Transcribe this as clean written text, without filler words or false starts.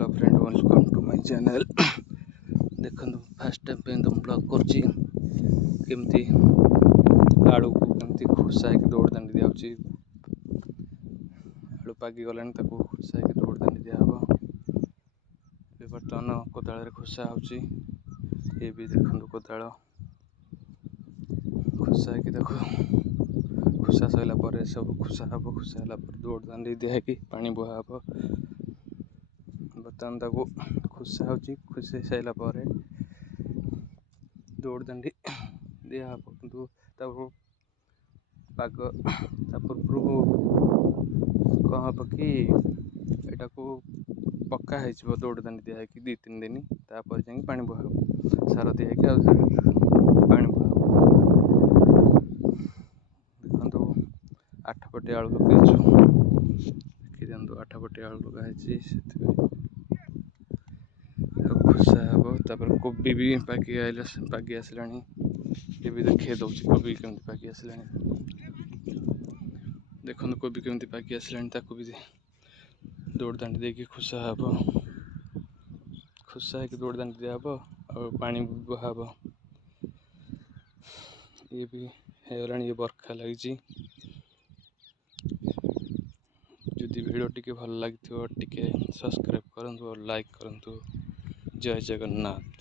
Hello friend, welcome to my channel. देखो first time पे तुम ब्लॉग करची केमती आलू को केमती खुसा है दौड़ दांडी दिया आलू पागी गलानी ताको खुसा है दौड़ दांडी दिया बर्तमान कोदाल खुसा होची। ये भी देखो कोदाल खुसा है देखो खुसा सरला पर सब खुसा हम खुसा है दौड़ दांडी दिया पानी बुहा हम। बर्तमान ताको खुसा होची खुशी सारा पर दौड़ दांडी दिया कि पाग पूर्व कौन हम कि यहाँ को पक्का हो दौड़ दांडी दिया कि 2-3 दिन तापर जा पानी बुहा सार दिया पानी बुहा। देखो 8 पटे आलू लगे देखी दिखाँ 8 पटे आलू लगाई खुसा हम। तापर कोबी भी पागी आसला ये भी देखिए दौर कोबी केमती पागी आसला देखो कोबी केमती पागी आसला भी दौड़ दांडी दे खुसा हम खुसा है दौड़ दांडी दिया और पानी बुहा हम। ये भी होगा ये बरखा लगी जदि वीडियो टी भल लगी टे सब्सक्राइब करूँ और लाइक करूँ। जय जगन्नाथ।